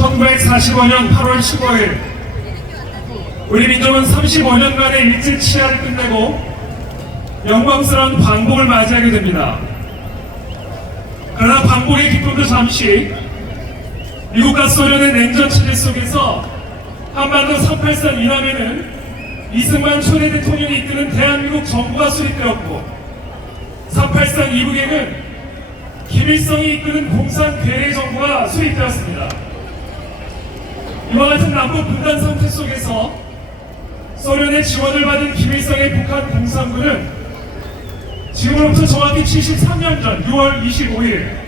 1945년 8월 15일 우리 민족은 35년간의 일제 치하를 끝내고 영광스러운 반복을 맞이하게 됩니다. 그러나 반복의 기쁨도 잠시 미국과 소련의 냉전 체제 속에서 한반도 383 이남에는 이승만 초대 대통령이 이끄는 대한민국 정부가 수립되었고 383 이북에는 김일성이 이끄는 공산 괴뢰 정부가 수립되었습니다. 이와 같은 남북 분단 상태 속에서 소련의 지원을 받은 김일성의 북한 공산군은 지금으로부터 정확히 73년 전 6월 25일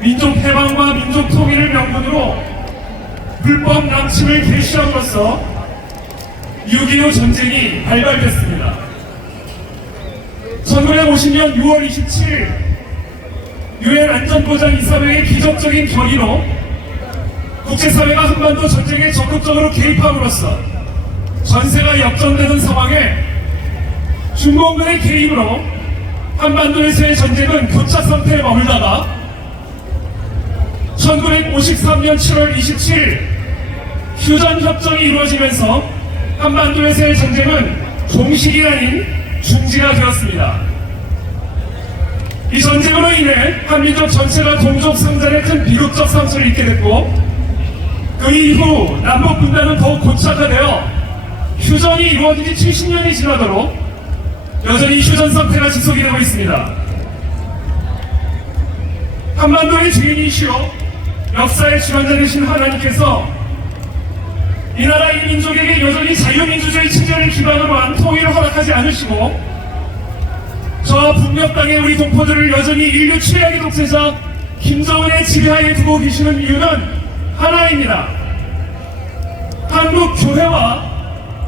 민족 해방과 민족 통일을 명분으로 불법 남침을 개시함으로써 6.25 전쟁이 발발됐습니다. 1950년 6월 27일 유엔 안전보장이사회의 기적적인 결의로 국제사회가 한반도 전쟁에 적극적으로 개입함으로써 전세가 역전되는 상황에 중공군의 개입으로 한반도에서의 전쟁은 교착 상태에 머물다가 1953년 7월 27일 휴전협정이 이루어지면서 한반도에서의 전쟁은 종식이 아닌 중지가 되었습니다. 이 전쟁으로 인해 한민족 전체가 동족 상잔의 큰 비극적 상처를 입게 됐고 그 이후 남북 분단은 더욱 고착화되어 휴전이 이루어진 지 70년이 지나도록 여전히 휴전 상태가 지속이 되고 있습니다. 한반도의 주인이시오 역사의 주관자 되신 하나님께서 이 나라 이 민족에게 여전히 자유민주주의 체제를 기반으로 한 통일을 허락하지 않으시고 저 북녘 땅의 우리 동포들을 여전히 인류 최악의 독재자 김정은의 지배하에 두고 계시는 이유는 하나입니다. 한국 교회와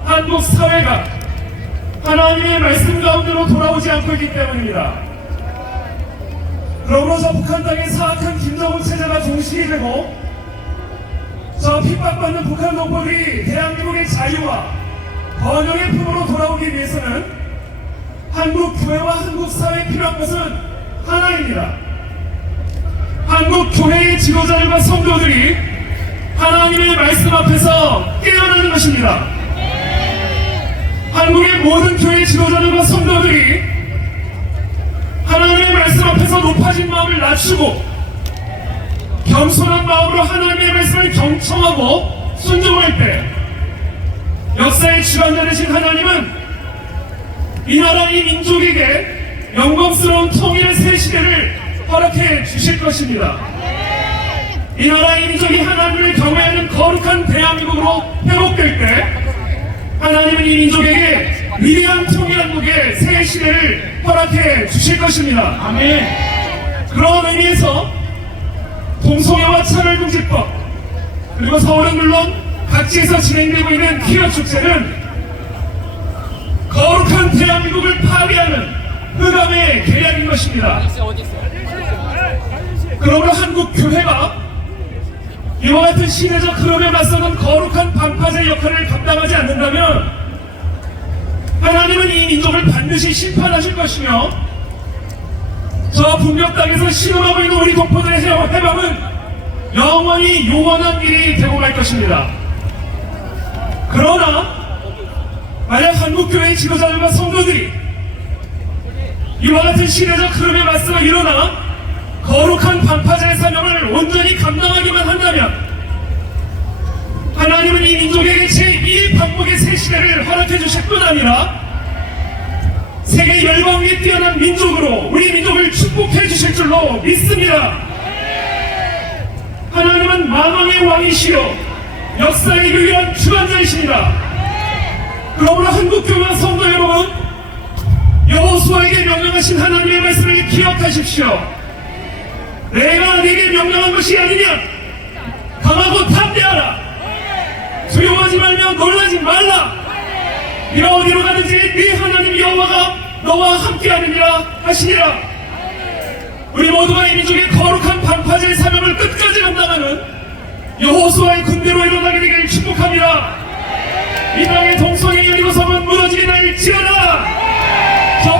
한국 사회가 하나님의 말씀 가운데로 돌아오지 않고 있기 때문입니다. 그러므로 저 북한 땅의 사악한 김정은 체제가 종식이 되고 저 핍박받는 북한 동포들이 대한민국의 자유와 번영의 품으로 돌아오기 위해서는 한국 교회와 한국 사회에 필요한 것은 하나입니다. 한국 교회의 지도자들과 성도들이 하나님의 말씀 앞에서 깨어나는 것입니다. 한국의 모든 교회 지도자들과 성도들이 하나님의 말씀 앞에서 높아진 마음을 낮추고 겸손한 마음으로 하나님의 말씀을 경청하고 순종할 때 역사의 주관자 되신 하나님은 이 나라 이 민족에게 영광스러운 통일의 새 시대를 허락해 주실 것입니다. 이 나라 이 민족이 하나님을 경외하는 거룩한 대한민국으로 회복될 때 하나님은 이 민족에게 위대한 통일한국의 새 시대를 허락해 주실 것입니다. 아멘. 그런 의미에서 동성애와 차별금지법 그리고 서울은 물론 각지에서 진행되고 있는 퀴어 축제는 거룩한 대한민국을 파괴하는 흑암의 계략인 것입니다. 그러므로 한국 교회가 이와 같은 시대적 흐름에 맞서는 거룩한 반파제 역할을 감당하지 않는다면 하나님은 이 민족을 반드시 심판하실 것이며 저 북녘 땅에서 신음하고 있는 우리 동포들의 해방은 영원히 영원한 일이 되고 말 것입니다. 그러나 만약 한국교회의 지도자들과 성도들이 이와 같은 시대적 흐름에 맞서 일어나 거룩한 반파자의 사명을 온전히 감당하기만 한다면 하나님은 이 민족에게 제1방목의 새 시대를 허락해 주실 뿐 아니라 세계 열방 위에 뛰어난 민족으로 우리 민족을 축복해 주실 줄로 믿습니다. 하나님은 만왕의 왕이시요 역사의 유일한 주관자이십니다. 그러므로 한국교회와 성도 여러분 여호수아에게 명령하신 하나님의 말씀을 기억하십시오. 내가 네게 명령한 것이 아니냐 강하고 담대하라 두려워하지 말며 놀라지 말라 네가 어디로 가든지 네 하나님 여호와가 너와 함께하느니라 하시니라. 우리 모두가 이 민족의 거룩한 반파제의 사명을 끝까지 감당하는 여호수아의 군대로 일어나게 되기를 축복합니다. 이 땅의 동성애 열리고 섬은 무너지게 될지어다. 저